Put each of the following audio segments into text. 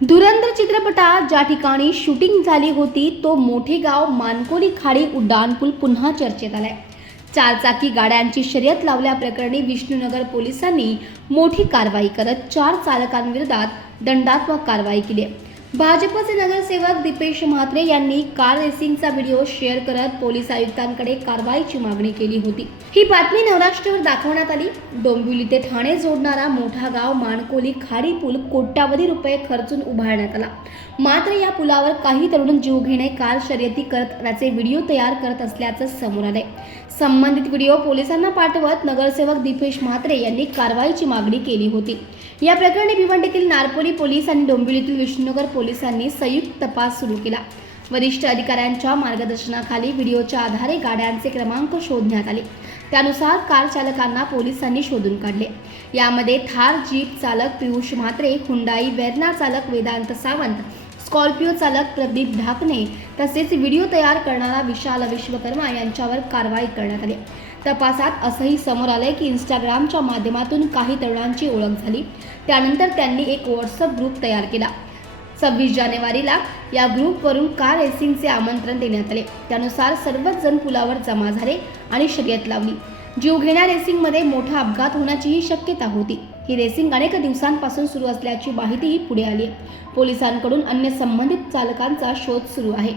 धुरंधर चित्रपटात ज्या ठिकाणी शूटिंग झाली होती तो मोठे गाव मानकोली खाडी उड्डाणपूल पुन्हा चर्चेत आलाय. चारचाकी गाड्यांची शर्यत लावल्याप्रकरणी विष्णुनगर पोलिसांनी मोठी कारवाई करत चार चालकांविरोधात दंडात्मक कारवाई केली आहे. भाजपचे नगरसेवक दीपेश म्हात्रे यांनी कार रेसिंगचा व्हिडिओ शेअर करत पोलीस आयुक्तांकडे कारवाईची मागणी केली होती. ही बातमी नवराष्ट्रावर दाखवण्यात आली. डोंबिवली ते ठाणे जोडणारा मोठा गाव माणकोली खाडी पूल कोट्यावधी रुपये खर्चून उभारण्यात आला. मात्र या पुलावर काही तरुण जीव घेणे कार शर्यती करत त्याचे व्हिडिओ तयार करत असल्याचं समोर आले संबंधित व्हिडिओ पोलिसांना पाठवत नगरसेवक दीपेश म्हात्रे यांनी कारवाईची मागणी केली होती. या प्रकरणी भिवंडीतील नारपोली पोलीस आणि डोंबिवलीतील विष्णुनगर पोलिसांनी संयुक्त तपास सुरू केला. वरिष्ठ अधिकाऱ्यांच्या मार्गदर्शनाखाली व्हिडिओच्या आधारे गाड्यांचे क्रमांक शोधण्यात आले. त्यानुसार कार चालकांना पोलिसांनी शोधून काढले. यामध्ये थार जीप चालक पियुष म्हात्रे हुंडाई वेदना चालक वेदांत सावंत स्कॉर्पिओ चालक प्रदीप ढाकणे तसेच व्हिडिओ तयार करणारा विशाल विश्वकर्मा यांच्यावर कारवाई करण्यात आली. तपासात असंही समोर आलंय की इंस्टाग्रामच्या माध्यमातून काही तरुणांची ओळख झाली. त्यानंतर त्यांनी एक व्हॉट्सअप ग्रुप तयार केला. सव्वीस जानेवारीला या ग्रुपवरून कार रेसिंगचे आमंत्रण देण्यात आले. त्यानुसार सर्वच जण पुलावर जमा झाले आणि शर्यत लावली. जीवघेण्या रेसिंगमध्ये मोठा अपघात होण्याचीही शक्यता होती. ही रेसिंग अनेक दिवसांपासून सुरू असल्याची माहितीही पुढे आली पोलिसांकडून अन्य संबंधित चालकांचा शोध सुरू आहे.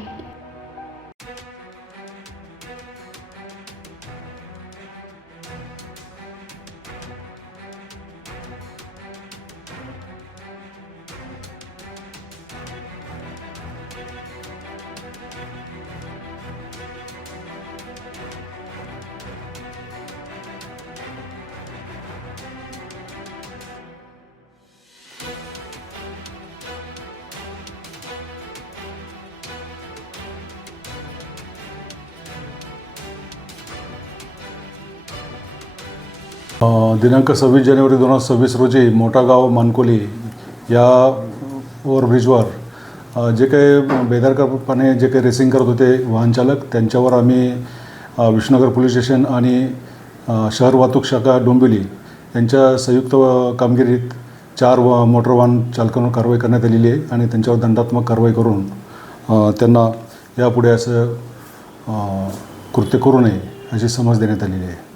दिनांक सव्वीस जानेवारी दोन हजार सव्वीस रोजी मोठा गाव मानकोली या ओव्हरब्रिजवर जे काही बेदरकारपणे जे काही रेसिंग करत होते वाहनचालक त्यांच्यावर आम्ही विष्णुनगर पोलीस स्टेशन आणि शहर वाहतूक शाखा डोंबिवली यांच्या संयुक्त कामगिरीत चार व मोटर वाहन चालकांवर कारवाई करण्यात आलेली आहे आणि त्यांच्यावर दंडात्मक कारवाई करून त्यांना यापुढे असं कृत्य करू नये अशी समज देण्यात आलेली आहे.